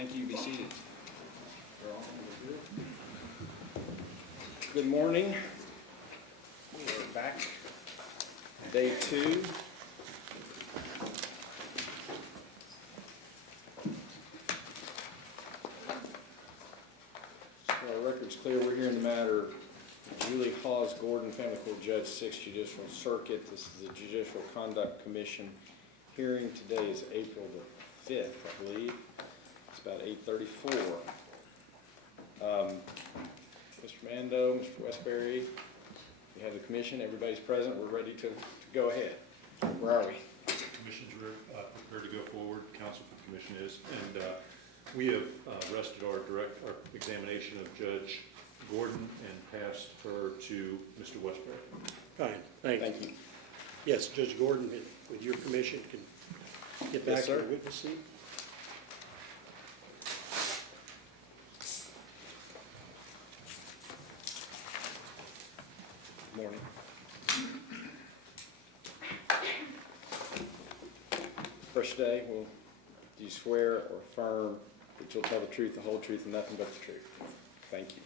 Thank you. Be seated. Good morning. We are back. Day 2. So our record's clear. We're here in the matter of Julie Hawes Gordon, Family Court Judge, 6th Judicial Circuit. This is the Judicial Conduct Commission hearing. Today is April the 5th, I believe. It's about 8:34. Mr. Mando, Mr. Westbury, we have the commission. Everybody's present. We're ready to go ahead. Where are we? Commission's prepared to go forward. Counsel for the commission is. And we have rested our examination of Judge Gordon and passed her to Mr. Westbury. Fine, thank you. Yes, Judge Gordon, with your permission, can get back to the witness seat. Good morning. First day, do you swear or affirm that you'll tell the truth, the whole truth, and nothing but the truth? Thank you.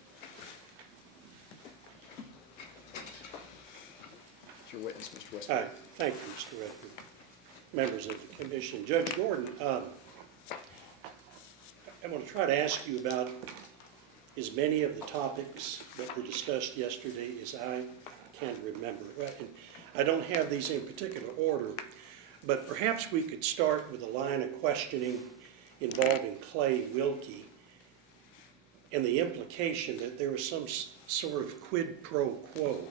It's your witness, Mr. Westbury. Thank you, Mr. Redford. Members of the commission. Judge Gordon, I want to try to ask you about as many of the topics that were discussed yesterday as I can remember. And I don't have these in particular order, but perhaps we could start with a line of questioning involving Clay Wilkie and the implication that there was some sort of quid pro quo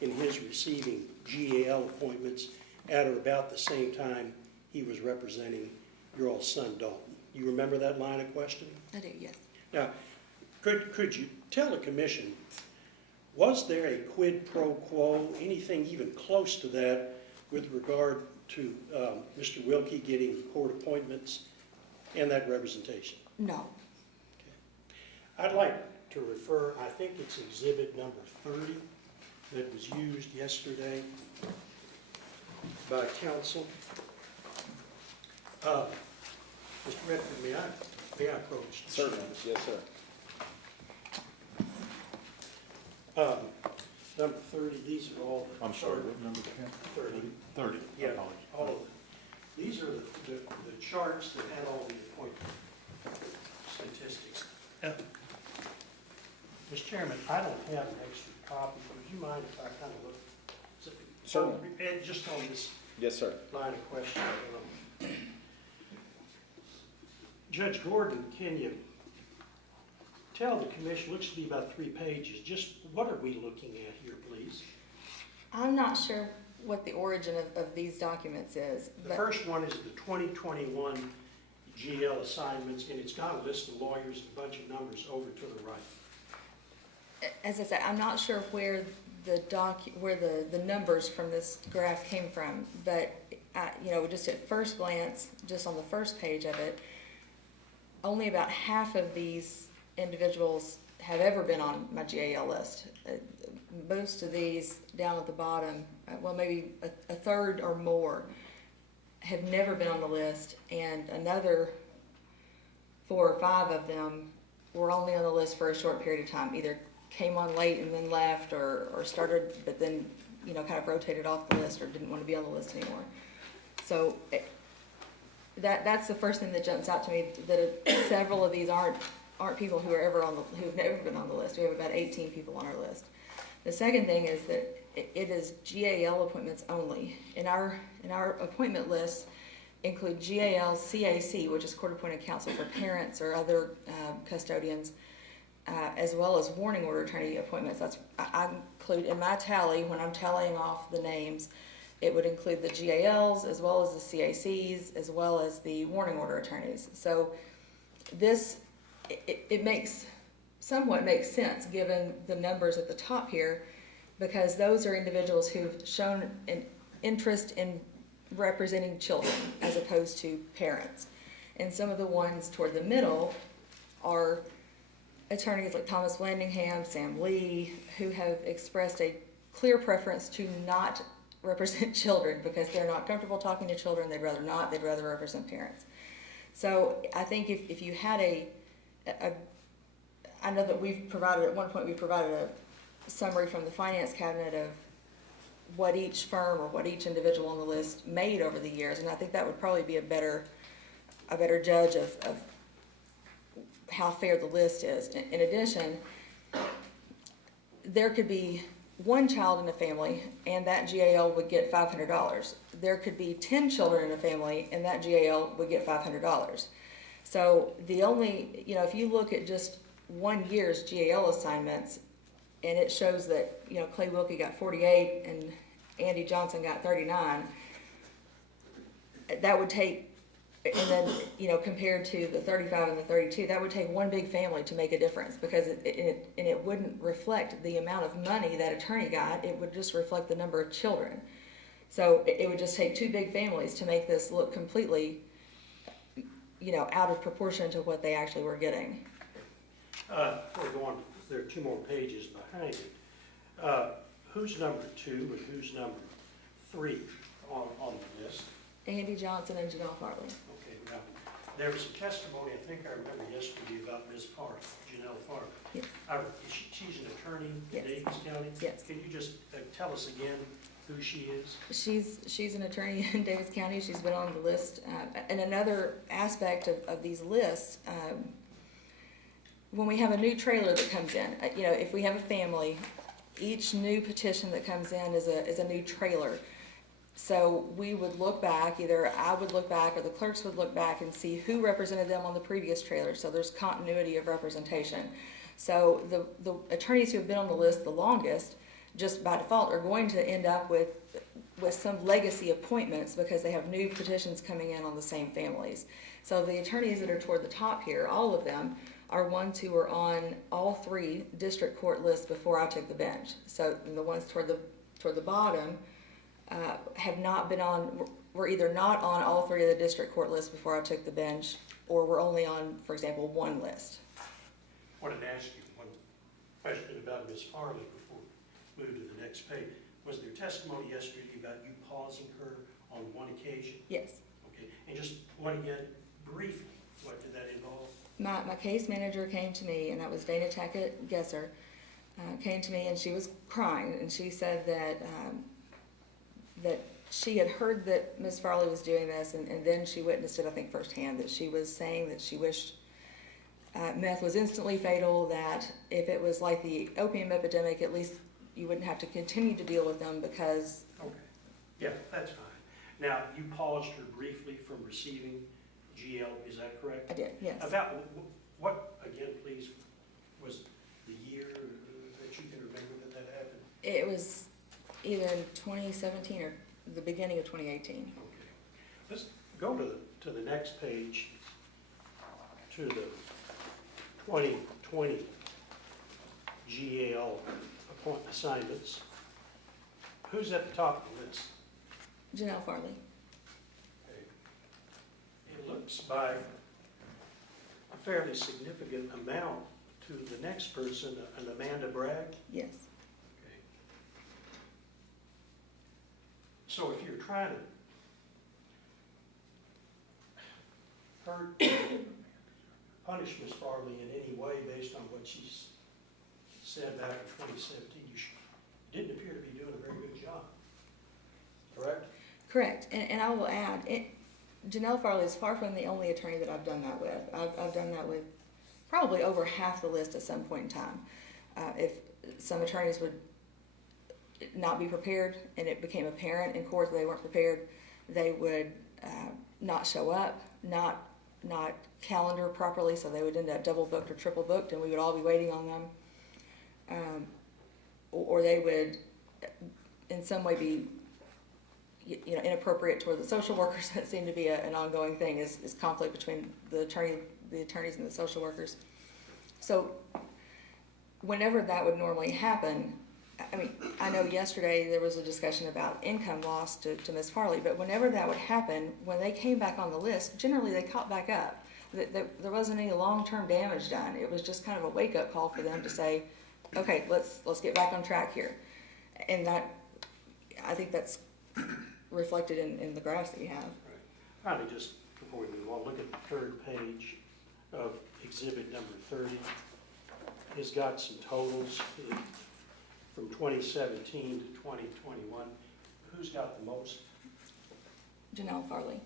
in his receiving GAL appointments at or about the same time he was representing your old son Dalton. You remember that line of questioning? I do, yes. Now, could you tell the commission, was there a quid pro quo, anything even close to that with regard to Mr. Wilkie getting court appointments and that representation? No. Okay. I'd like to refer, I think it's exhibit number 30 that was used yesterday by counsel. Mr. Redford, may I approach? Certainly. Yes, sir. Number 30, these are all. I'm sorry, what number again? 30. 30. Yeah, Apologies. all of them. These are the charts that had all the appointment statistics. Mr. Chairman, I don't have an extra copy. Would you mind if I kind of look? Certainly. Just on this Yes, sir. line of questioning. Judge Gordon, can you tell the commission, looks to be about 3 pages, just what are we looking at here, please? I'm not sure what the origin of these documents is. The first one is the 2021 GL assignments, and it's got a list of lawyers and a bunch of numbers over to the right. As I said, I'm not sure where the numbers from this graph came from, but just at first glance, just on the first page of it, only about half of these individuals have ever been on my GAL list. Most of these down at the bottom, well, maybe a third or more, have never been on the list, and another 4 or 5 of them were only on the list for a short period of time, either came on late and then left, or started but then kind of rotated off the list or didn't want to be on the list anymore. So that's the first thing that jumps out to me, that several of these aren't people who are who've never been on the list. We have about 18 people on our list. The second thing is that it is GAL appointments only. In our appointment list include GAL CAC, which is court appointed counsel for parents or other custodians, as well as warning order attorney appointments. I include in my tally, when I'm tallying off the names, it would include the GALs as well as the CACs as well as the warning order attorneys. So this somewhat makes sense given the numbers at the top here, because those are individuals who've shown an interest in representing children as opposed to parents. And some of the ones toward the middle are attorneys like Thomas Blandingham, Sam Lee, who have expressed a clear preference to not represent children because they're not comfortable talking to children. They'd rather not. They'd rather represent parents. So I think if you had I know that at one point we provided a summary from the finance cabinet of what each firm or what each individual on the list made over the years, and I think that would probably be a better judge of how fair the list is. In addition, there could be one child in a family and that GAL would get $500. There could be 10 children in a family and that GAL would get $500. So the only, if you look at just 1 year's GAL assignments, and it shows that, Clay Wilkie got 48 and Andy Johnson got 39, that would take, and then, compared to the 35 and the 32, that would take one big family to make a difference, because it wouldn't reflect the amount of money that attorney got, it would just reflect the number of children. So it would just take two big families to make this look completely, out of proportion to what they actually were getting. Before we go on, there are 2 more pages behind it. Who's number 2 and who's number 3 on the list? Andy Johnson and Janelle Farley. Okay, now, there was a testimony, I think I remember yesterday, about Ms. Farley, Janelle Farley. Yes. She's an attorney in Yes. Davies County? Yes. Can you just tell us again who she is? She's an attorney in Davis County. She's been on the list. And another aspect of these lists, when we have a new trailer that comes in, if we have a family, each new petition that comes in is a new trailer. So we would look back, either I would look back or the clerks would look back and see who represented them on the previous trailer. So there's continuity of representation. So the attorneys who have been on the list the longest, just by default, are going to end up with some legacy appointments because they have new petitions coming in on the same families. So the attorneys that are toward the top here, all of them, are ones who were on all 3 district court lists before I took the bench. So the ones toward the bottom have not been on, were either not on all 3 of the district court lists before I took the bench, or were only on, for example, 1 list. I wanted to ask you one question about Ms. Farley before we move to the next page. Was there testimony yesterday about you pausing her on one occasion? Yes. Okay, and just one again, briefly, what did that involve? My case manager came to me, and that was Dana Tackett Gesser, came to me and she was crying, and she said that she had heard that Ms. Farley was doing this, and then she witnessed it, I think, firsthand, that she was saying that she wished meth was instantly fatal, that if it was like the opium epidemic, at least you wouldn't have to continue to deal with them because... Okay, yeah, that's fine. Now, you paused her briefly from receiving GL, is that correct? I did, yes. About what, again, please, was the year that you can remember that happened? It was either in 2017 or the beginning of 2018. Okay. Let's go to the next page, to the 2020 GAL assignments. Who's at the top of the list? Janelle Farley. Okay. It looks by a fairly significant amount to the next person, an Amanda Bragg. Yes. Okay. So if you're trying to punish Ms. Farley in any way based on what she's said back in 2017, you didn't appear to be doing a very good job, correct? Correct, and I will add, Janelle Farley is far from the only attorney that I've done that with. I've done that with probably over half the list at some point in time. If some attorneys would not be prepared and it became apparent in court that they weren't prepared, they would not show up, not calendar properly, so they would end up double booked or triple booked, and we would all be waiting on them. Or they would in some way be inappropriate toward the social workers. That seemed to be an ongoing thing, is conflict between the attorneys and the social workers. So whenever that would normally happen, I mean, I know yesterday there was a discussion about income loss to Ms. Farley, but whenever that would happen, when they came back on the list, generally they caught back up. There wasn't any long-term damage done. It was just kind of a wake-up call for them to say, okay, let's get back on track here. And that, I think that's reflected in the graphs that you have. Right. Finally, just before we move on, look at the third page of exhibit number 30. It's got some totals from 2017 to 2021. Who's got the most? Janelle Farley.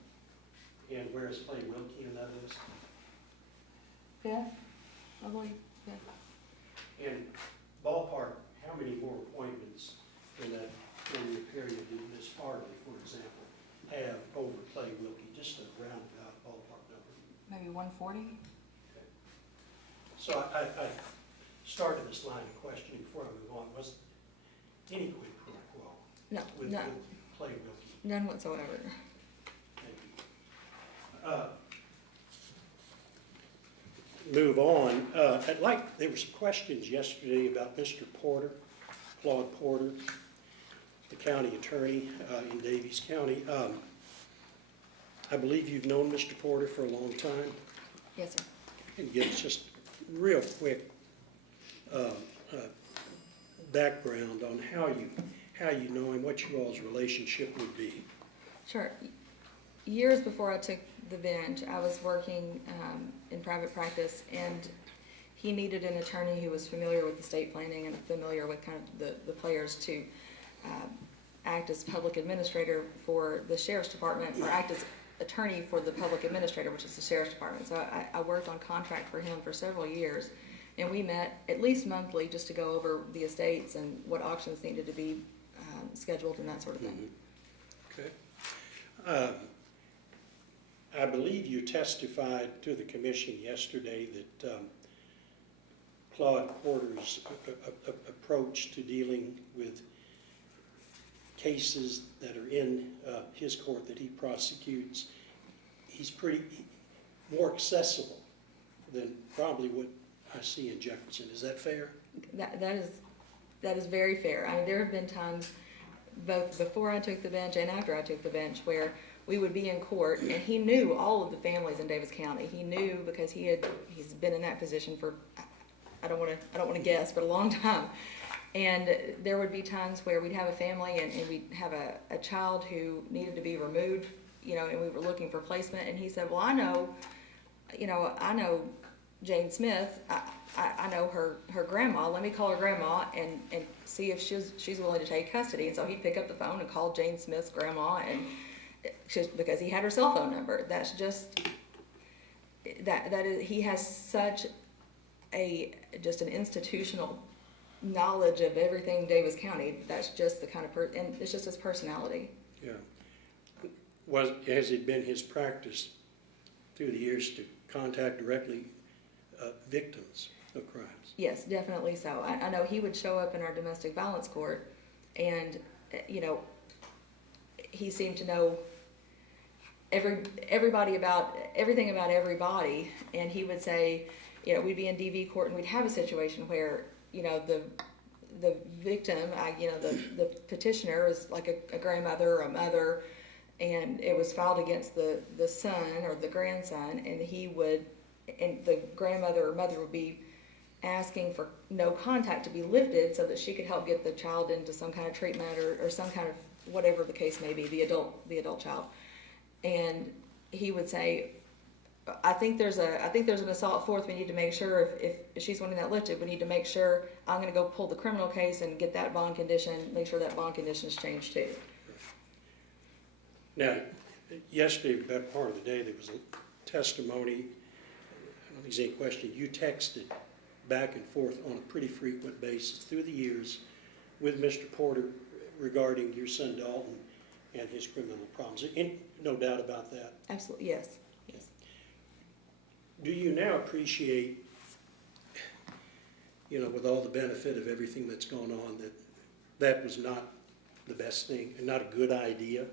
And where is Clay Wilkie in that list? Fifth, I believe, fifth. And ballpark, how many more appointments in that 4-year period did Ms. Farley, for example, have over Clay Wilkie? Just a roundabout ballpark number. Maybe 140? So I started this line of questioning before I move on. Was any quid pro quo No, with no, Clay Wilkie? none whatsoever. Thank you. Move on. There were some questions yesterday about Mr. Porter, Claude Porter, the county attorney in Davies County. I believe you've known Mr. Porter for a long time. Yes, sir. And give us just real quick background on how you know him, what you all's relationship would be. Sure. Years before I took the bench, I was working in private practice, and he needed an attorney who was familiar with estate planning and familiar with kind of the players to act as public administrator for the sheriff's department, or act as attorney for the public administrator, which is the sheriff's department. So I worked on contract for him for several years, and we met at least monthly just to go over the estates and what auctions needed to be scheduled and that sort of thing. Okay. I believe you testified to the commission yesterday that Claude Porter's approach to dealing with cases that are in his court that he prosecutes, he's pretty more accessible than probably what I see in Jefferson. Is that fair? That is very fair. I mean, there have been times, both before I took the bench and after I took the bench, where we would be in court, and he knew all of the families in Davis County. He knew because he's been in that position for, I don't want to guess, but a long time. And there would be times where we'd have a family and we'd have a child who needed to be removed, and we were looking for placement. And he said, well, I know Jane Smith. I know her grandma. Let me call her grandma and see if she's willing to take custody. And so he'd pick up the phone and call Jane Smith's grandma, and because he had her cell phone number. That's just that is, he has such an institutional knowledge of everything Davis County. That's just the kind of and it's just his personality. Yeah. Has it been his practice through the years to contact directly victims of crimes? Yes, definitely so. I know he would show up in our domestic violence court, and he seemed to know everybody about everything about everybody, and he would say, we'd be in DV court and we'd have a situation where the victim, the petitioner is like a grandmother or a mother, and it was filed against the son or the grandson, and the grandmother or mother would be asking for no contact to be lifted so that she could help get the child into some kind of treatment or some kind of whatever the case may be, the adult child. And he would say, I think there's an assault fourth. We need to make sure if she's wanting that lifted, we need to make sure I'm going to go pull the criminal case and get that bond condition, make sure that bond condition is changed too. Now, yesterday, about part of the day, there was a testimony. I don't think there's any question. You texted back and forth on a pretty frequent basis through the years with Mr. Porter regarding your son Dalton and his criminal problems. No doubt about that. Absolutely, yes. Do you now appreciate, with all the benefit of everything that's gone on, that was not the best thing and not a good idea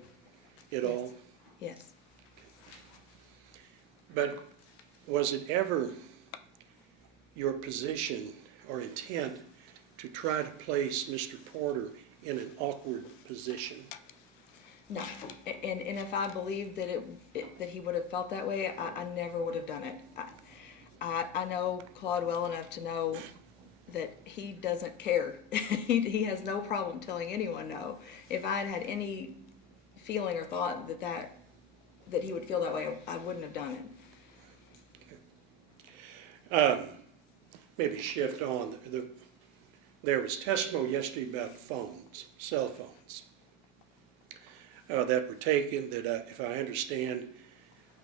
at all? Yes. But was it ever your position or intent to try to place Mr. Porter in an awkward position? No, and if I believed that that he would have felt that way, I never would have done it. I know Claude well enough to know that he doesn't care. He has no problem telling anyone no. If I had any feeling or thought that that he would feel that way, I wouldn't have done it. Maybe shift on. There was testimony yesterday about phones, cell phones, that were taken, that if I understand,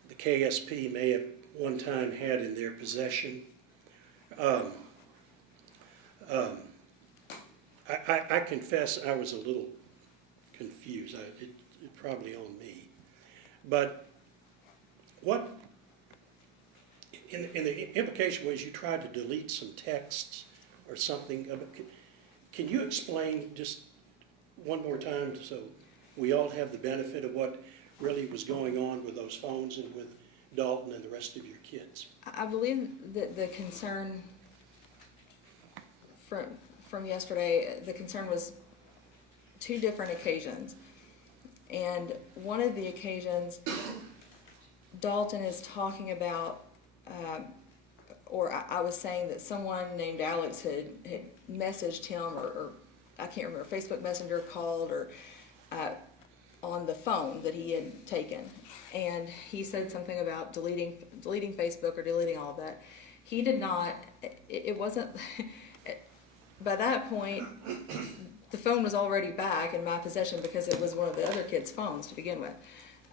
the KSP may have one time had in their possession. I confess I was a little confused. It probably on me. But what, in the implication was you tried to delete some texts or something. Can you explain just one more time so we all have the benefit of what really was going on with those phones and with Dalton and the rest of your kids? I believe that the concern from yesterday, the concern was two different occasions. And one of the occasions, Dalton is talking about, or I was saying that someone named Alex had messaged him, or I can't remember, Facebook Messenger called, or on the phone that he had taken. And he said something about deleting Facebook or deleting all of that. He did not, it wasn't, by that point, the phone was already back in my possession because it was one of the other kids' phones to begin with.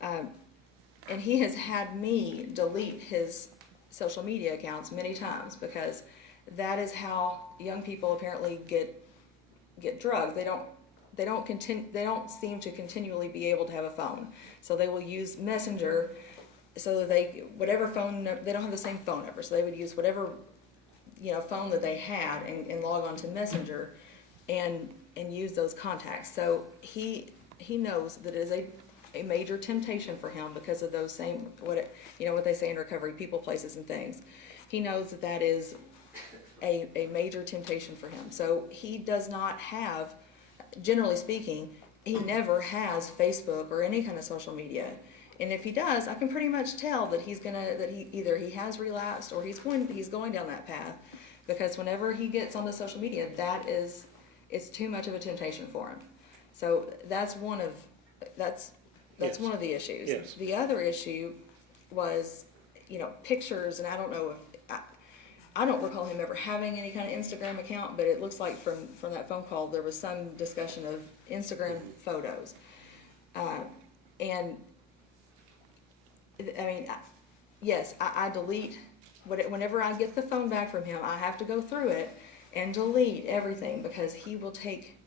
And he has had me delete his social media accounts many times because that is how young people apparently get drugs. They don't seem to continually be able to have a phone. So they will use Messenger so that they don't have the same phone number. So they would use whatever, phone that they had and log on to Messenger and use those contacts. So he knows that it is a major temptation for him because of those same, what they say in recovery, people, places, and things. He knows that is a major temptation for him. So he does not have, generally speaking, he never has Facebook or any kind of social media. And if he does, I can pretty much tell that either he has relapsed or he's going down that path, because whenever he gets onto social media, it's too much of a temptation for him. So that's one of Yes. one of the issues. Yes. The other issue was, pictures, and I don't know if I don't recall him ever having any kind of Instagram account, but it looks like from that phone call there was some discussion of Instagram photos. And I mean, yes, I delete whenever I get the phone back from him. I have to go through it and delete everything because he will take.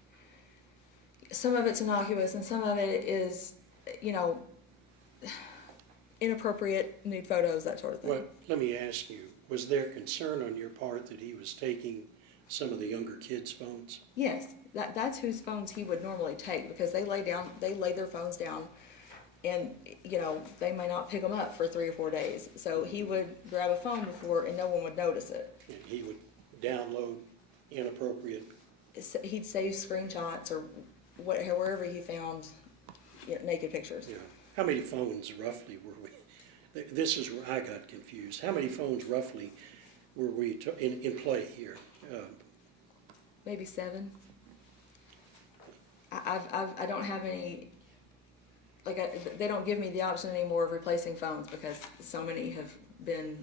Some of it's innocuous and some of it is, inappropriate nude photos, that sort of thing. Well, let me ask you, was there concern on your part that he was taking some of the younger kids' phones? Yes, that's whose phones he would normally take because they lay their phones down and, they may not pick them up for 3 or 4 days. So he would grab a phone and no one would notice it. And he would download inappropriate. He'd save screenshots or wherever he found naked pictures. Yeah. How many phones roughly were we? This is where I got confused. How many phones roughly were we in play here? Maybe 7. I don't have any. They don't give me the option anymore of replacing phones because so many have been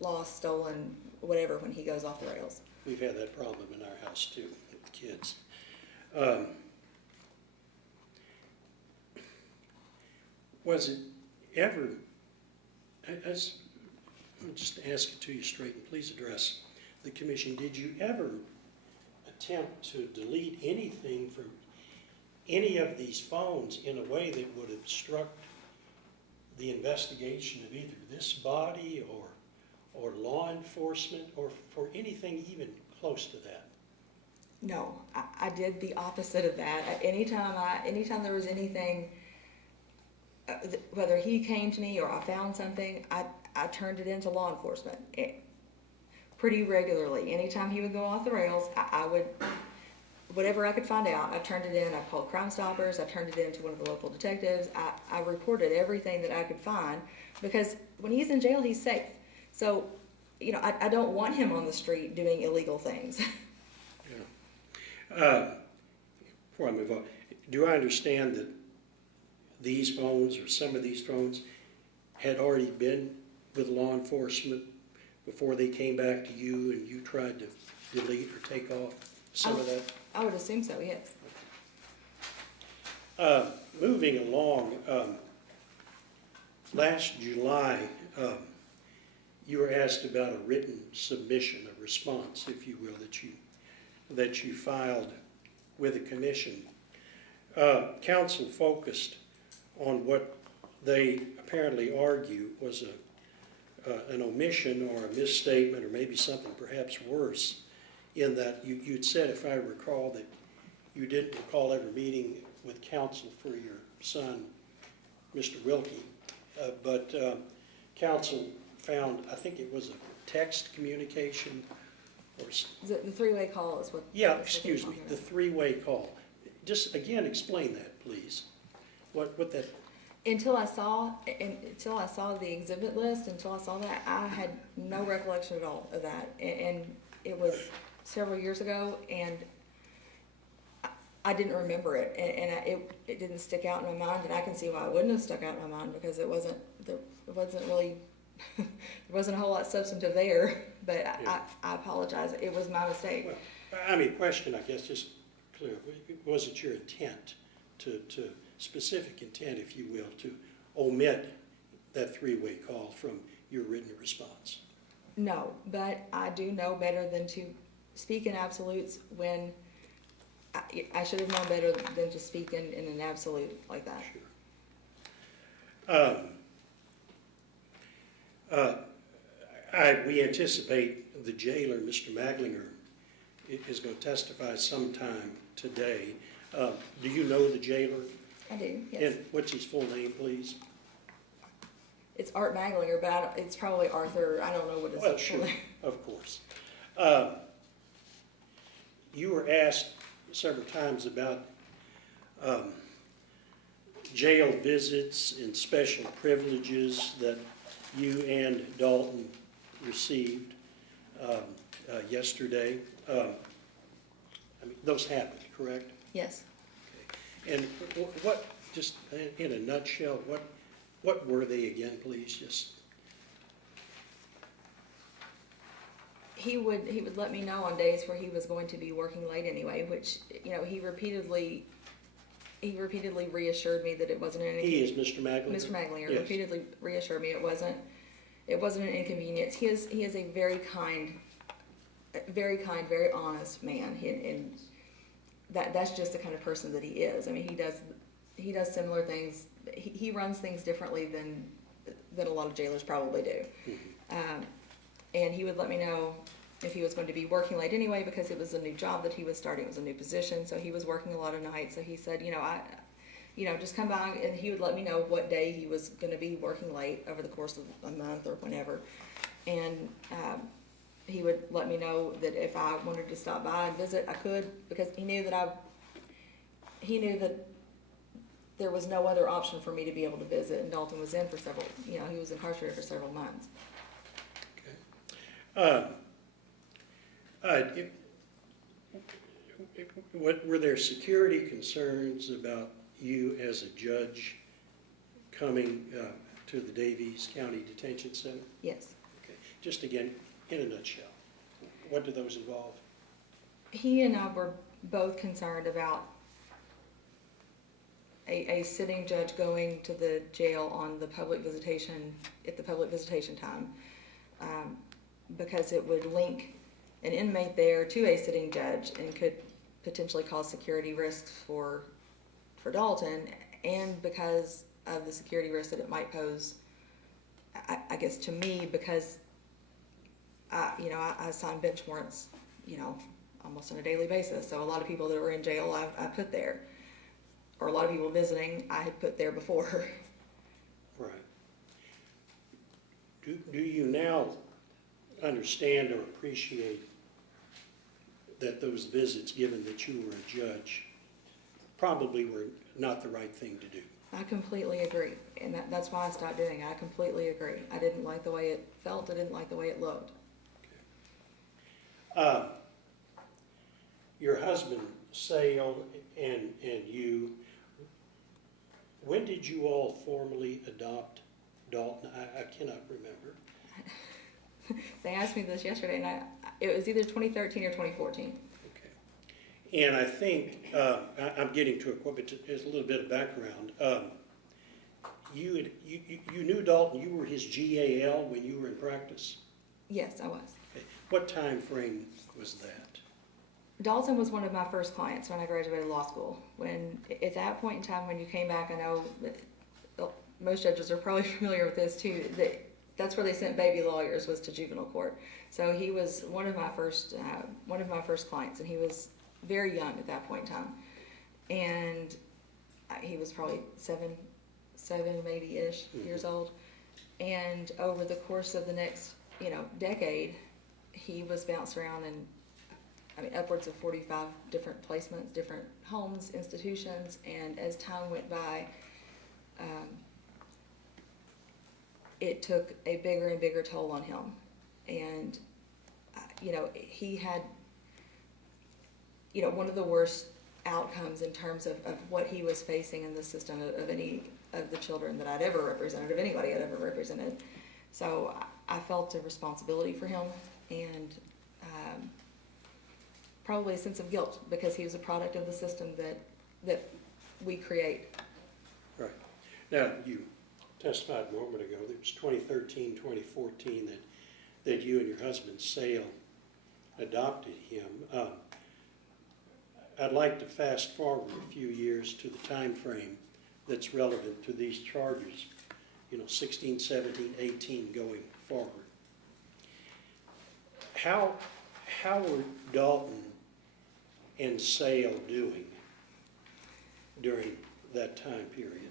lost, stolen, whatever when he goes off the rails. We've had that problem in our house too with kids. Was it ever, I'll just ask it to you straight and please address the commission, did you ever attempt to delete anything from any of these phones in a way that would obstruct the investigation of either this body or law enforcement or for anything even close to that? No, I did the opposite of that. Anytime there was anything, whether he came to me or I found something, I turned it into law enforcement pretty regularly. Anytime he would go off the rails, I would, whatever I could find out, I turned it in. I called Crime Stoppers. I turned it in to one of the local detectives. I reported everything that I could find because when he's in jail, he's safe. So, I don't want him on the street doing illegal things. Yeah. Before I move on, do I understand that these phones or some of these phones had already been with law enforcement before they came back to you and you tried to delete or take off some of that? I would assume so, yes. Moving along, last July, you were asked about a written submission, a response, if you will, that you filed with the commission. Council focused on what they apparently argue was an omission or a misstatement or maybe something perhaps worse, in that you'd said, if I recall, that you didn't recall ever meeting with counsel for your son, Mr. Wilkie, but counsel found, I think it was a text communication or... The three-way call is what. Yeah, excuse me, the three-way call. Just again, explain that, please. What that... Until I saw the exhibit list, until I saw that, I had no recollection at all of that. And it was several years ago, and I didn't remember it, and it didn't stick out in my mind, and I can see why it wouldn't have stuck out in my mind, because there wasn't really, there wasn't a whole lot substantive there, but Yeah. I apologize, it was my mistake. Well, I mean, question, I guess, just clear, was it your intent to specific intent, if you will, to omit that three-way call from your written response? No, but I do know better than to speak in absolutes when I should have known better than to speak in an absolute like that. Sure. We anticipate the jailer, Mr. Maglinger, is going to testify sometime today. Do you know the jailer? I do, yes. And what's his full name, please? It's Art Maglinger, but it's probably Arthur, I don't know what his Well, full sure, name. of course. You were asked several times about jail visits and special privileges that you and Dalton received yesterday. I mean, those happened, correct? Yes. And what, just in a nutshell, what were they again, please? Just He would let me know on days where he was going to be working late anyway, which, you know, he repeatedly reassured me that it wasn't an he is Mr. Maglinger? Mr. Maglinger Yes. repeatedly reassured me it wasn't an inconvenience. He is a very kind, very honest man. And that's just the kind of person that he is. I mean, he does similar things. He runs things differently than a lot of jailers probably do. Mm-hmm. And he would let me know if he was going to be working late anyway, because it was a new job that he was starting. It was a new position, so he was working a lot of nights. So he said, just come by, and he would let me know what day he was going to be working late over the course of a month or whenever. And he would let me know that if I wanted to stop by and visit, I could, because he knew that there was no other option for me to be able to visit. And Dalton was in for he was incarcerated for several months. Were there security concerns about you as a judge coming to the Davies County Detention Center? Yes. Okay. Just again, in a nutshell, what do those involve? He and I were both concerned about a sitting judge going to the jail on the public visitation, at the public visitation time, because it would link an inmate there to a sitting judge and could potentially cause security risks for Dalton, and because of the security risk that it might pose, I guess, to me, because I sign bench warrants, almost on a daily basis. So a lot of people that were in jail, I put there, or a lot of people visiting, I had put there before. Right. Do you now understand or appreciate that those visits, given that you were a judge, probably were not the right thing to do? I completely agree, and that's why I stopped doing it. I completely agree. I didn't like the way it felt. I didn't like the way it looked. Okay. Your husband, Sale, and you When did you all formally adopt Dalton? I cannot remember. They asked me this yesterday, and it was either 2013 or 2014. Okay. And I think, I'm getting to it, but there's a little bit of background. You knew Dalton, you were his GAL when you were in practice? Yes, I was. Okay. What time frame was that? Dalton was one of my first clients when I graduated law school. When, at that point in time, when you came back, I know that most judges are probably familiar with this too, that's where they sent baby lawyers, was to juvenile court. So he was one of my first clients, and he was very young at that point in time. And he was probably seven maybe-ish years old. And over the course of the next, decade, he was bounced around in, upwards of 45 different placements, different homes, institutions, and as time went by, it took a bigger and bigger toll on him. And, he had, one of the worst outcomes in terms of what he was facing in the system of any of the children that I'd ever represented, of anybody I'd ever represented. So I felt a responsibility for him, and probably a sense of guilt, because he was a product of the system that we create. Right. Now, you testified a moment ago that it was 2013, 2014 that you and your husband, Sale, adopted him. I'd like to fast forward a few years to the time frame that's relevant to these charges, 16, 17, 18 going forward. How were Dalton and Sale doing during that time period?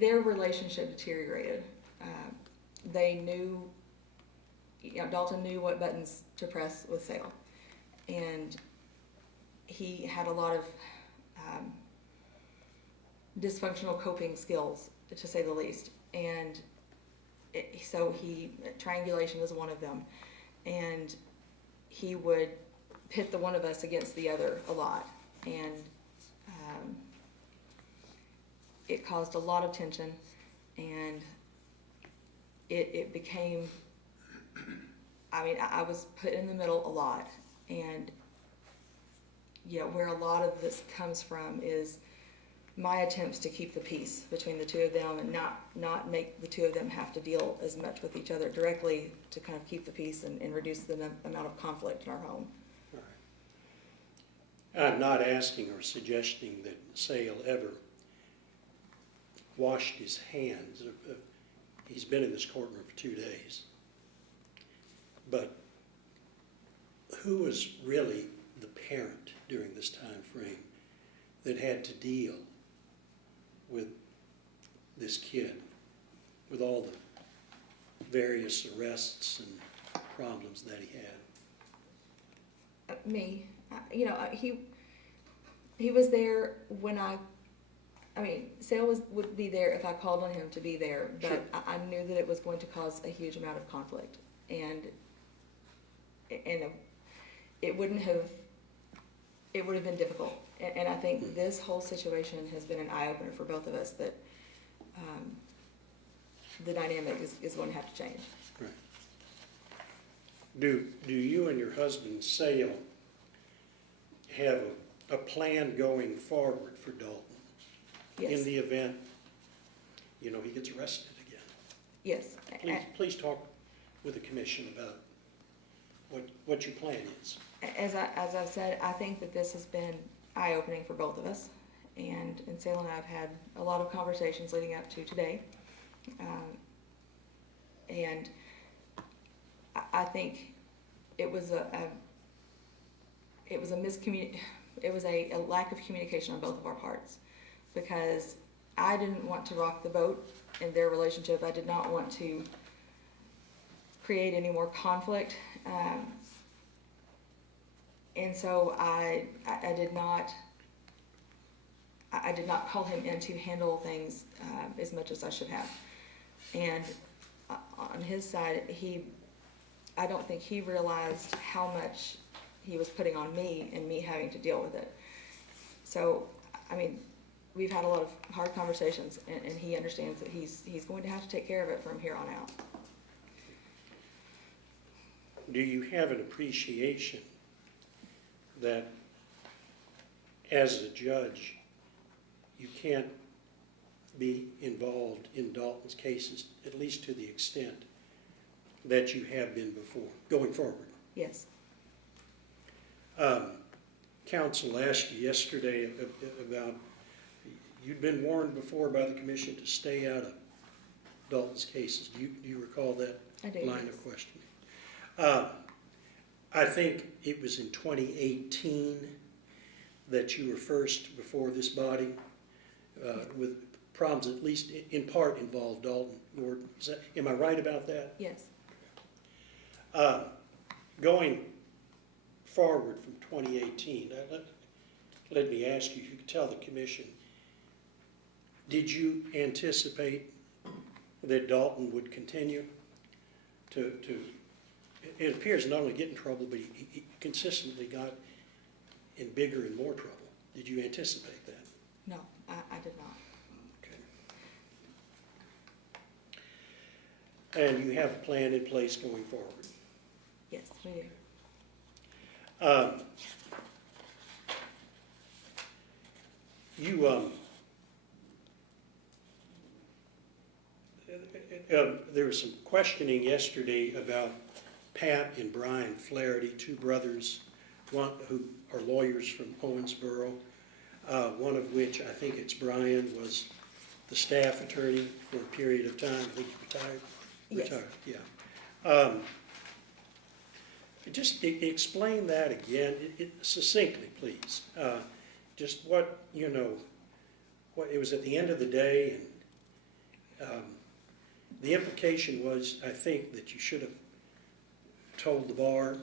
Their relationship deteriorated. They knew, Dalton knew what buttons to press with Sale, and he had a lot of dysfunctional coping skills, to say the least. And so triangulation is one of them, and he would pit the one of us against the other a lot, and it caused a lot of tension, and it became, I was put in the middle a lot, and where a lot of this comes from is my attempts to keep the peace between the two of them, and not make the two of them have to deal as much with each other directly, to kind of keep the peace and reduce the amount of conflict in our home. All right. I'm not asking or suggesting that Sale ever washed his hands. He's been in this courtroom for 2 days. But who was really the parent during this time frame that had to deal with this kid, with all the various arrests and problems that he had? Me. He was there when Sale would be there if I called on him to be there, but Sure. I knew that it was going to cause a huge amount of conflict, and it would have been difficult. And I think this whole situation has been an eye-opener for both of us, that the dynamic is going to have to change. Right. Do you and your husband, Sale, have a plan going forward for Dalton? Yes. In the event, he gets arrested again? Yes. Please talk with the commission about what your plan is. As I've said, I think that this has been eye-opening for both of us, and Sale and I have had a lot of conversations leading up to today, and I think it was a lack of communication on both of our parts, because I didn't want to rock the boat in their relationship. I did not want to create any more conflict. And so I did not call him in to handle things as much as I should have. And on his side, I don't think he realized how much he was putting on me and me having to deal with it. So I mean, we've had a lot of hard conversations, and he understands that he's going to have to take care of it from here on out. Do you have an appreciation that as a judge, you can't be involved in Dalton's cases, at least to the extent that you have been before, going forward? Yes. Counsel asked you yesterday about, you'd been warned before by the commission to stay out of Dalton's cases. Do you recall that I do, line yes. of questioning? I think it was in 2018 that you were first before this body with problems, at least in part, involved Dalton Gordon. Am I right about that? Yes. Going forward from 2018, let me ask you, if you could tell the commission, did you anticipate that Dalton would continue to it appears not only get in trouble, but he consistently got in bigger and more trouble. Did you anticipate that? No, I did not. Okay. And you have a plan in place going forward? Yes, we do. There was some questioning yesterday about Pat and Brian Flaherty, two brothers, one who are lawyers from Owensboro, one of which, I think it's Brian, was the staff attorney for a period of time. I think he retired. Yes. Retired, yeah. Just explain that again, succinctly, please. Just what, what it was at the end of the day, and the implication was, I think, that you should have told the bar,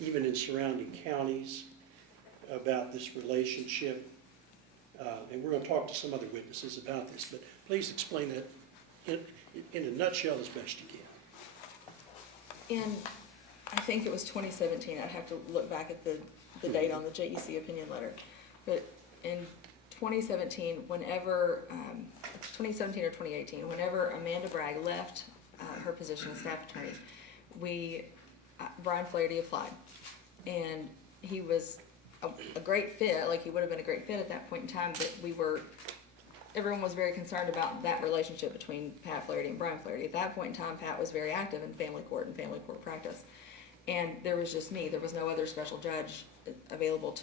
even in surrounding counties, about this relationship. And we're going to talk to some other witnesses about this, but please explain that in a nutshell as best you can. And I think it was 2017. I'd have to look back at the date on the JEC opinion letter. But in 2017, 2017 or 2018, whenever Amanda Bragg left her position as staff attorney, Brian Flaherty applied. And he was a great fit, like he would have been a great fit at that point in time, but everyone was very concerned about that relationship between Pat Flaherty and Brian Flaherty. At that point in time, Pat was very active in family court and family court practice. And there was just me. There was no other special judge available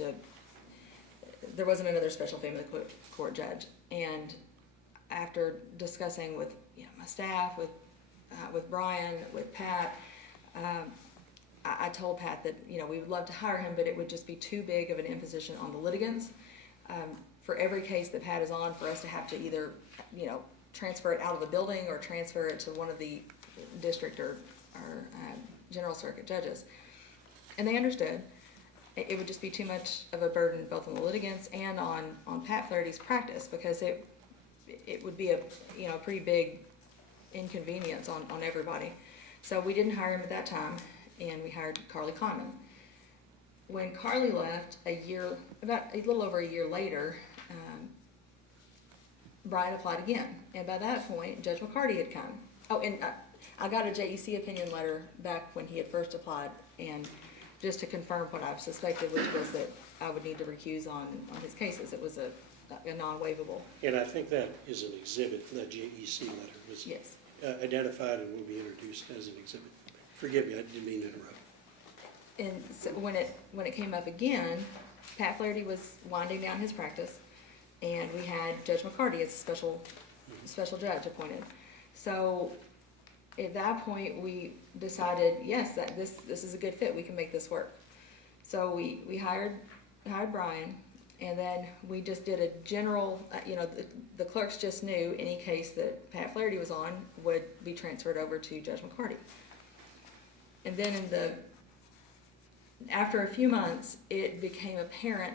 there wasn't another special family court judge. And after discussing with my staff, with Brian, with Pat, I told Pat that we would love to hire him, but it would just be too big of an imposition on the litigants. For every case that Pat is on, for us to have to either transfer it out of the building or transfer it to one of the district or general circuit judges. And they understood. It would just be too much of a burden both on the litigants and on Pat Flaherty's practice, because it would be a pretty big inconvenience on everybody. So we didn't hire him at that time, and we hired Carly Conman. When Carly left about a little over a year later, Brian applied again, and by that point, Judge McCarty had come. Oh, and I got a JEC opinion letter back when he had first applied, and just to confirm what I suspected, which was that I would need to recuse on his cases. It was a non-waivable. And I think that is an exhibit, that JEC letter was Yes. Identified and will be introduced as an exhibit. Forgive me, I didn't mean to interrupt. And so when it came up again, Pat Flaherty was winding down his practice, and we had Judge McCarty as a special judge appointed. So at that point, we decided, yes, that this is a good fit. We can make this work. So we hired Brian, and then we just did a general, the clerks just knew any case that Pat Flaherty was on would be transferred over to Judge McCarty. And then after a few months, it became apparent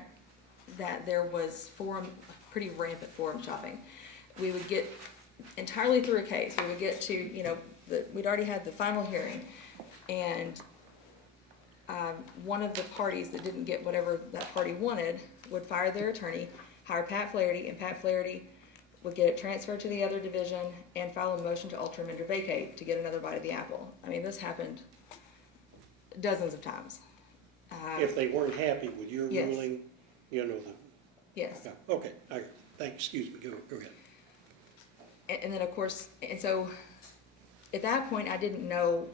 that there was pretty rampant forum shopping. We would get entirely through a case. We would get to, we'd already had the final hearing, and one of the parties that didn't get whatever that party wanted would fire their attorney, hire Pat Flaherty, and Pat Flaherty would get it transferred to the other division and file a motion to alter, amend, or vacate to get another bite of the apple. I mean, this happened dozens of times. If they weren't happy with your Yes. ruling, you know, Yes. okay, excuse me, go ahead. And then, of course, and so at that point, I didn't know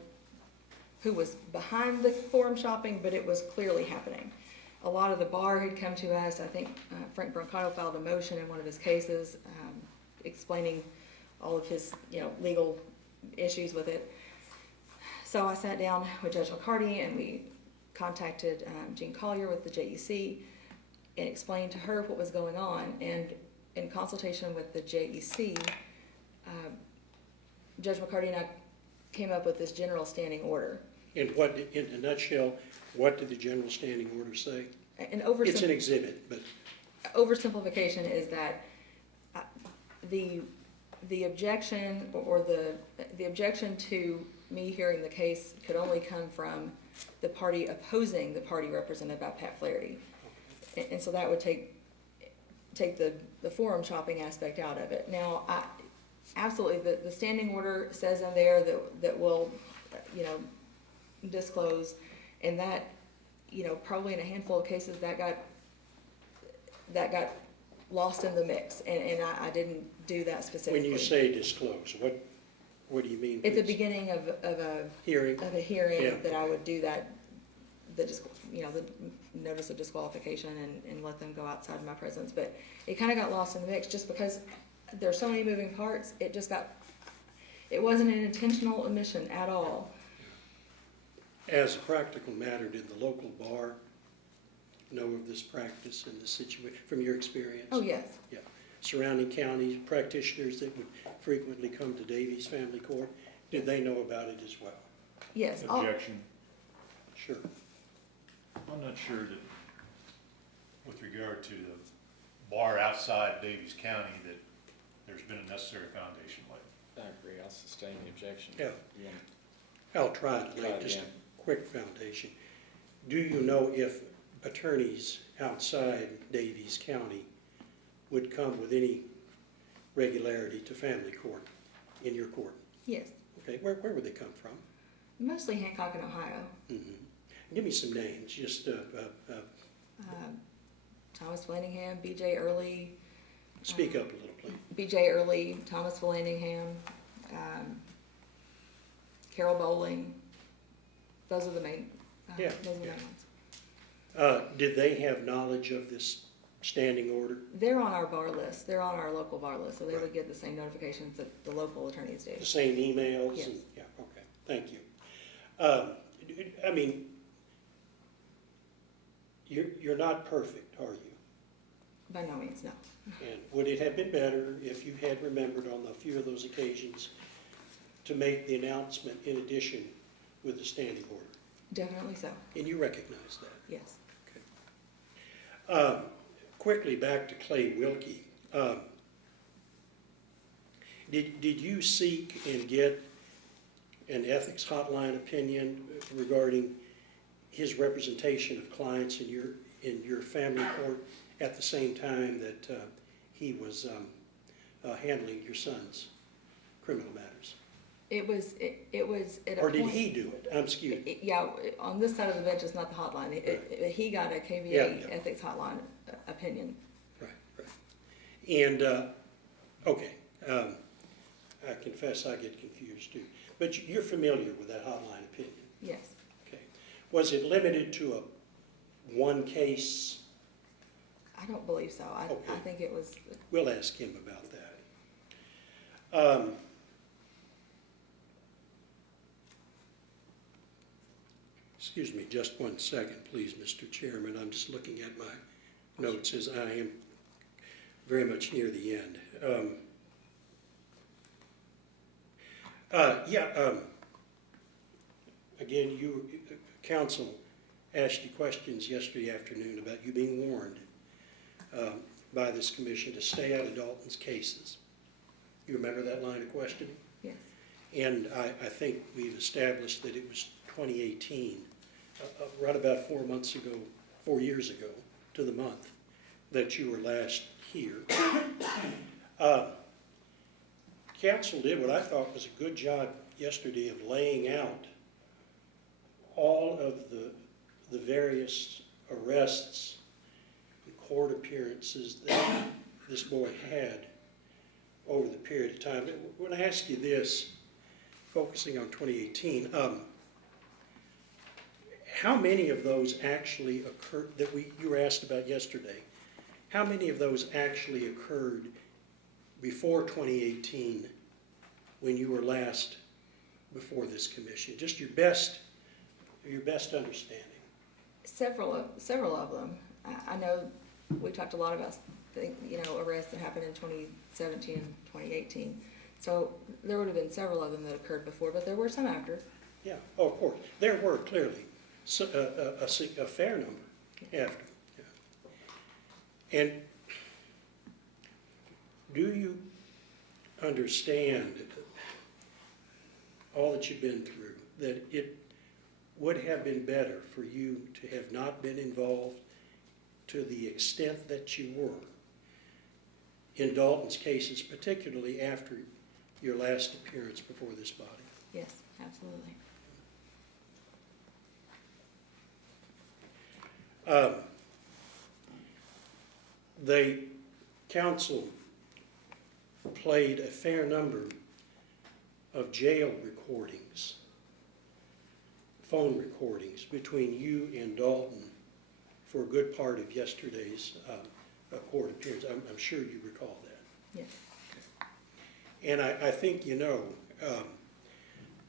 who was behind the forum shopping, but it was clearly happening. A lot of the bar had come to us. I think Frank Brancato filed a motion in one of his cases explaining all of his, legal issues with it. So I sat down with Judge McCarty and we contacted Jean Collier with the JEC and explained to her what was going on. And in consultation with the JEC, Judge McCarty and I came up with this general standing order. In a nutshell, what did the general standing order say? And It's an exhibit, but oversimplification is that the objection or the objection to me hearing the case could only come from the party opposing the party represented by Pat Flaherty. And so that would take the forum shopping aspect out of it. Now, absolutely, the standing order says in there that will, disclose, and that, probably in a handful of cases that got lost in the mix, and I didn't do that specifically. when you say disclose, what do you mean? At the please? beginning of a Hearing, hearing, Yeah. that I would do that, the notice of disqualification and let them go outside of my presence. But it kind of got lost in the mix just because there's so many moving parts. It wasn't an intentional omission at all. as a practical matter, did the local bar know of this practice and the situation, from your experience? Oh, yes. Yeah. Surrounding counties, practitioners that would frequently come to Davies Family Court, did they know about it as well? Yes. Objection. Sure. I'm not sure that, with regard to the bar outside Davies County, that there's been a necessary foundation laid. I agree, I'll sustain the objection. Yeah. You want- I'll try to Try lay it just a again. quick foundation. Do you know if attorneys outside Davies County would come with any regularity to family court, in your court? Yes. Okay, where would they come from? Mostly Hancock and Ohio. Mhm. Give me some names, just, Thomas Flanningham, B.J. Early, speak up a little, please. B.J. Early, Thomas Flanningham, Carol Bowling. Those are the main. Yeah, Those are the yeah. main ones. Did they have knowledge of this standing order? They're on our bar list. They're on our local bar list, so they Right. would get the same notifications that the local attorneys do. The same emails? Yes. Yeah, okay, thank you. I mean, you're not perfect, are you? By no means, no. And would it have been better if you had remembered on a few of those occasions to make the announcement in addition with the standing order? Definitely so. And you recognize that? Yes. Quickly back to Clay Wilkie. Did you seek and get an ethics hotline opinion regarding his representation of clients in your family court at the same time that he was handling your son's criminal matters? It was at a Or did point- he do it? Excuse me. Yeah, on this side of the bench, it's not the hotline. He got a KVA Yeah. ethics hotline opinion. Right. And, okay, I confess I get confused too. But you're familiar with that hotline opinion? Yes. Okay. Was it limited to one case? I don't believe so. I Okay. think it was, We'll ask him about that. Excuse me, just 1 second, please, Mr. Chairman. I'm just looking at my notes as I am very much near the end. Again, counsel asked you questions yesterday afternoon about you being warned by this commission to stay out of Dalton's cases. You remember that line of questioning? yes. And I think we've established that it was 2018, right about 4 years ago to the month, that you were last here. Council did what I thought was a good job yesterday of laying out all of the various arrests and court appearances that this boy had over the period of time. When I ask you this, focusing on 2018, how many of those actually occurred, that you were asked about yesterday, how many of those actually occurred before 2018 when you were last before this commission? Just your best understanding. Several of them. I know we talked a lot about, arrests that happened in 2017 and 2018. So there would have been several of them that occurred before, but there were some after. Yeah, oh, of course. There were clearly a fair number after. Yeah. And do you understand all that you've been through, that it would have been better for you to have not been involved to the extent that you were in Dalton's cases, particularly after your last appearance before this body? Yes, absolutely. The council played a fair number of jail recordings, phone recordings between you and Dalton for a good part of yesterday's court appearance. I'm sure you recall that. Yes. And I think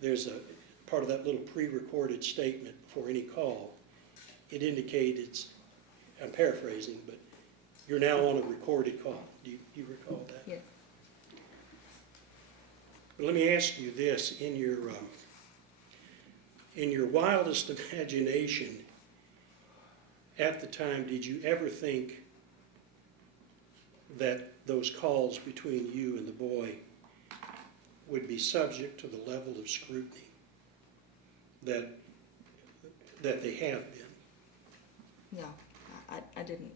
there's a part of that little pre-recorded statement for any call. It indicated, I'm paraphrasing, but you're now on a recorded call. Do you recall that? Yes. But let me ask you this: in your wildest imagination, at the time, did you ever think that those calls between you and the boy would be subject to the level of scrutiny that they have been? No, I didn't.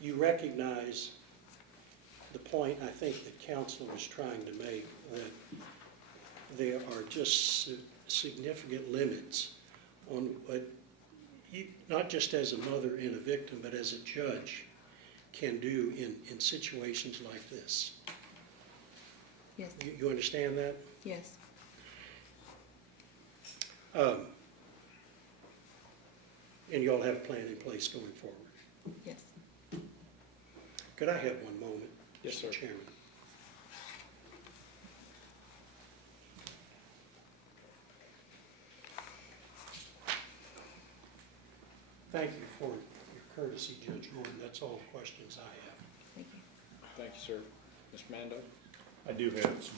You recognize the point I think that council was trying to make, that there are just significant limits on what you, not just as a mother and a victim, but as a judge, can do in situations like this. Yes. You understand that? Yes. And you all have a plan in place going forward. Yes. Could I have one moment, Yes, Mr. sir. Chairman? Thank you for your courtesy, Judge Gordon. That's all the questions I have. Thank you. Thank you, sir. Mr. Mando? I do have some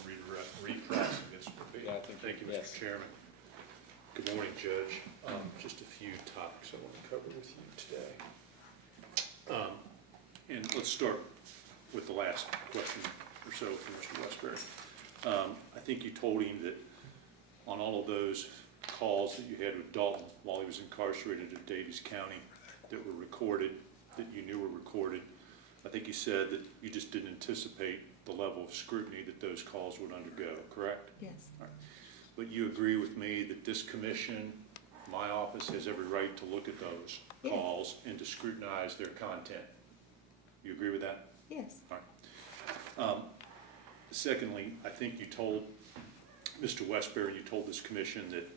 retracts of this. Yeah, I think- Thank you, yes. Mr. Chairman. Good morning, Judge. Just a few topics I want to cover with you today. And let's start with the last question or so from Mr. Westbury. I think you told him that on all of those calls that you had with Dalton while he was incarcerated in Davies County that were recorded, that you knew were recorded, I think you said that you just didn't anticipate the level of scrutiny that those calls would undergo, correct? Yes. All right. But you agree with me that this commission, my office, has every right to look at those Yeah. calls and to scrutinize their content? You agree with that? Yes. All right. Secondly, I think you told Mr. Westbury, you told this commission that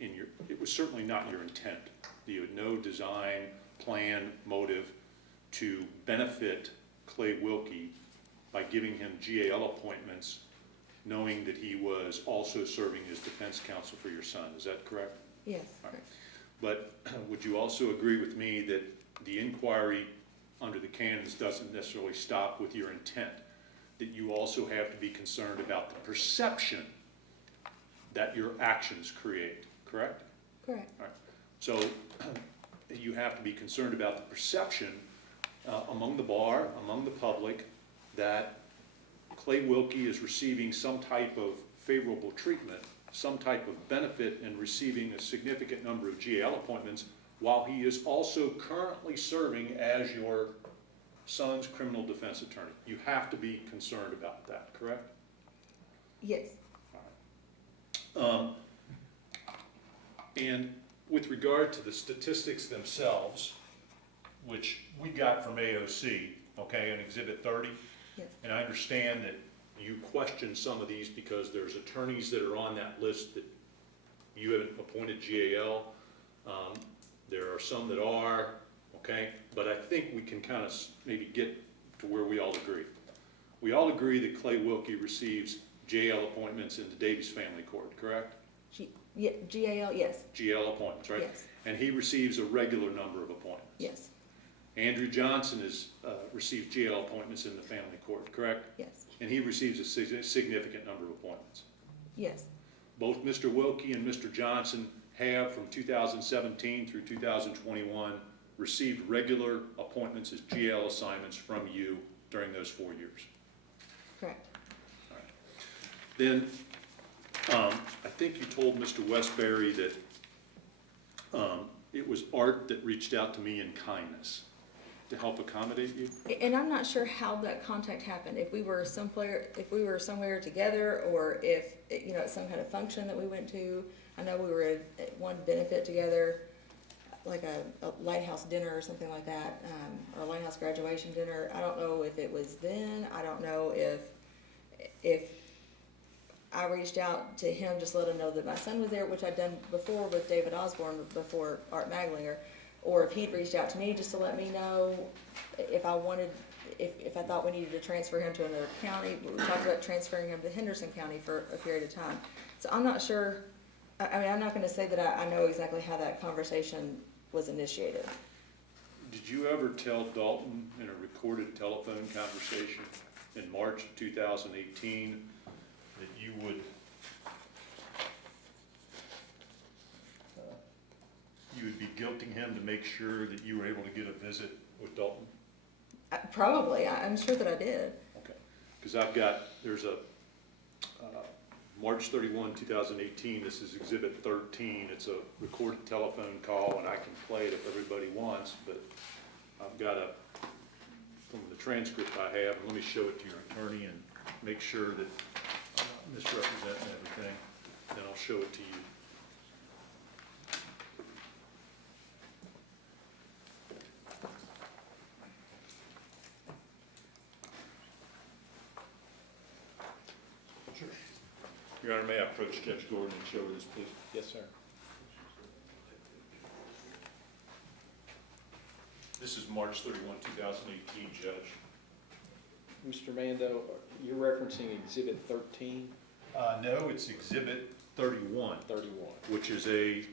it was certainly not your intent. You had no design, plan, motive to benefit Clay Wilkie by giving him GAL appointments, knowing that he was also serving as defense counsel for your son. Is that correct? Yes. All right. But would you also agree with me that the inquiry under the canons doesn't necessarily stop with your intent, that you also have to be concerned about the perception that your actions create, correct? Correct. All right. So you have to be concerned about the perception among the bar, among the public, that Clay Wilkie is receiving some type of favorable treatment, some type of benefit in receiving a significant number of GAL appointments while he is also currently serving as your son's criminal defense attorney. You have to be concerned about that, correct? Yes, And with regard to the statistics themselves, which we got from AOC, okay, in Exhibit 30, yes, and I understand that you question some of these because there's attorneys that are on that list that you haven't appointed GAL. There are some that are, okay, but I think we can kind of maybe get to where we all agree. We all agree that Clay Wilkie receives GAL appointments in the Davies Family Court, correct? GAL, yes, GL appointments, right? Yes. And he receives a regular number of appointments. yes, Andrew Johnson receives GL appointments in the family court, correct? yes, And he receives a significant number of appointments. yes, Both Mr. Wilkie and Mr. Johnson have, from 2017 through 2021, received regular appointments as GL assignments from you during those 4 years. correct. Then, I think you told Mr. Westbury that it was Art that reached out to me in kindness to help accommodate you? And I'm not sure how that contact happened, if we were somewhere together, or if, you know, at some kind of function that we went to. I know we were at one benefit together, like a lighthouse dinner or something like that, or a lighthouse graduation dinner. I don't know if it was then, I don't know if I reached out to him, just let him know that my son was there, which I'd done before with David Osborne, before Art Maglinger, or if he'd reached out to me just to let me know if I wanted, if I thought we needed to transfer him to another county. We talked about transferring him to Henderson County for a period of time. So I'm not sure, I mean, I'm not gonna say that I know exactly how that conversation was initiated. Did you ever tell Dalton in a recorded telephone conversation in March of 2018 that you would be guilting him to make sure that you were able to get a visit with Dalton? Probably, I'm sure that I did. Okay, because there's a March 31, 2018, this is Exhibit 13. It's a recorded telephone call, and I can play it if everybody wants, but I've got from the transcript I have, and let me show it to your attorney and make sure that I'm not misrepresenting everything, then I'll show it to you. Sure. Your Honor, may I approach Judge Gordon and show her this, please? Yes, sir. This is March 31, 2018, Judge. Mr. Mando, you're referencing Exhibit 13? No, it's Exhibit 31. 31. Which is a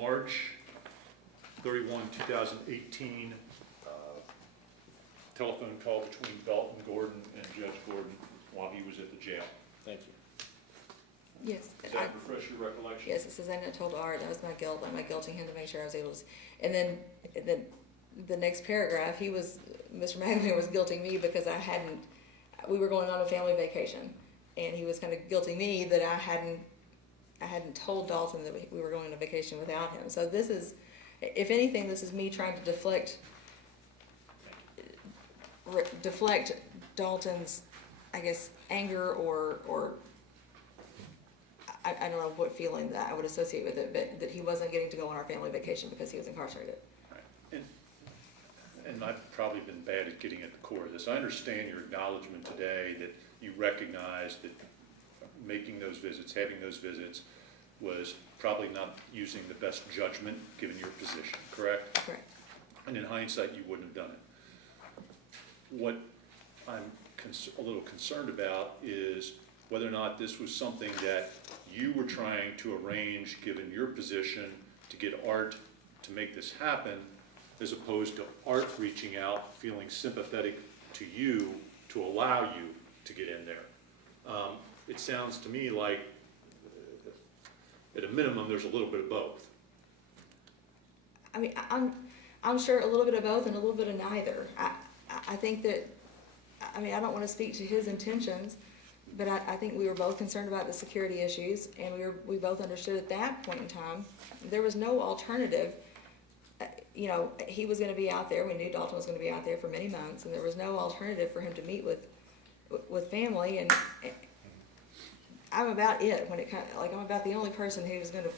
March 31, 2018 telephone call between Dalton Gordon and Judge Gordon while he was at the jail. Thank you. Yes. Does that refresh your recollection? Yes, it says I told Art that was my guilt. I'm guilting him to make sure I was able to. And then the next paragraph, Mr. Maglian was guilting me because we were going on a family vacation, and he was kind of guilting me that I hadn't told Dalton that we were going on a vacation without him. So this is, if anything, this is me trying to deflect Dalton's, I guess, anger or I don't know what feeling that I would associate with it, but that he wasn't getting to go on our family vacation because he was incarcerated. Right. And I've probably been bad at getting at the core of this. I understand your acknowledgement today that you recognize that making those visits, having those visits, was probably not using the best judgment given your position, correct? Correct. And in hindsight, you wouldn't have done it. What I'm a little concerned about is whether or not this was something that you were trying to arrange, given your position, to get Art to make this happen, as opposed to Art reaching out, feeling sympathetic to you to allow you to get in there. It sounds to me like, at a minimum, there's a little bit of both. I mean, I'm sure a little bit of both and a little bit of neither. I think that, I mean, I don't want to speak to his intentions, but I think we were both concerned about the security issues, and we both understood at that point in time there was no alternative you know, he was gonna be out there, we knew Dalton was gonna be out there for many months, and there was no alternative for him to meet with family, and I'm about it when it kind of, like, I'm about the only person who's gonna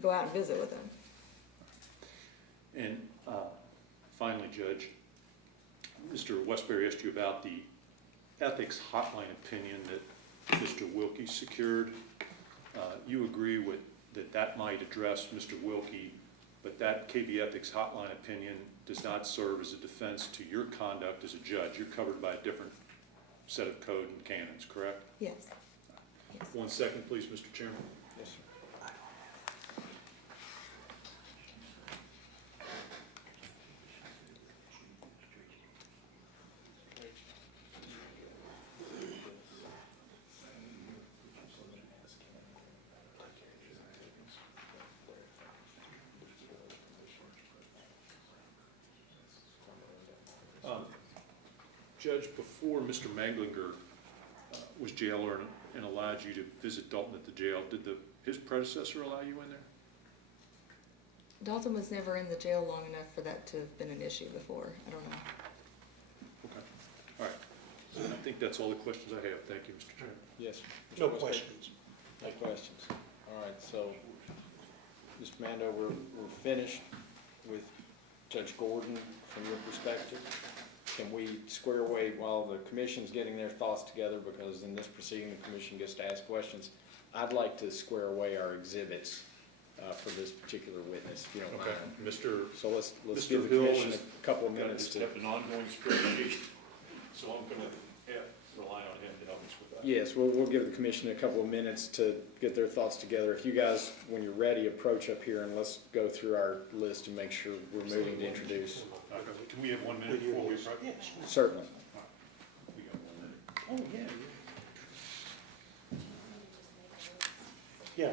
go out and visit with him. And finally, Judge, Mr. Westbury asked you about the ethics hotline opinion that Mr. Wilkie secured. You agree with that might address Mr. Wilkie, but that KB ethics hotline opinion does not serve as a defense to your conduct as a judge. You're covered by a different set of code and canons, correct? Yes. Yes. 1 second, please, Mr. Chairman. Yes, sir. Judge, before Mr. Manglinger was jailer and allowed you to visit Dalton at the jail, did his predecessor allow you in there? Dalton was never in the jail long enough for that to have been an issue before. I don't know. Okay, all right. So I think that's all the questions I have. Thank you, Mr. Chairman. Yes, sir. Mr. No Westbury? questions. No questions. All right, so, Mr. Mando, we're finished with Judge Gordon from your perspective. Can we square away while the commission's getting their thoughts together, because in this proceeding, the commission gets to ask questions? I'd like to square away our exhibits for this particular witness, if you don't Okay, mind. Mr. So let's Mr. give the Hill commission is- a couple of minutes to. have an ongoing spreadsheet, so I'm gonna rely on him to help us with that. Yes, we'll give the commission a couple of minutes to get their thoughts together. If you guys, when you're ready, approach up here and let's go through our list and make sure we're moving to introduce. Can we have 1 minute before we approach? Yes. Certainly. We got 1 minute. Oh, yeah, yeah. Yeah,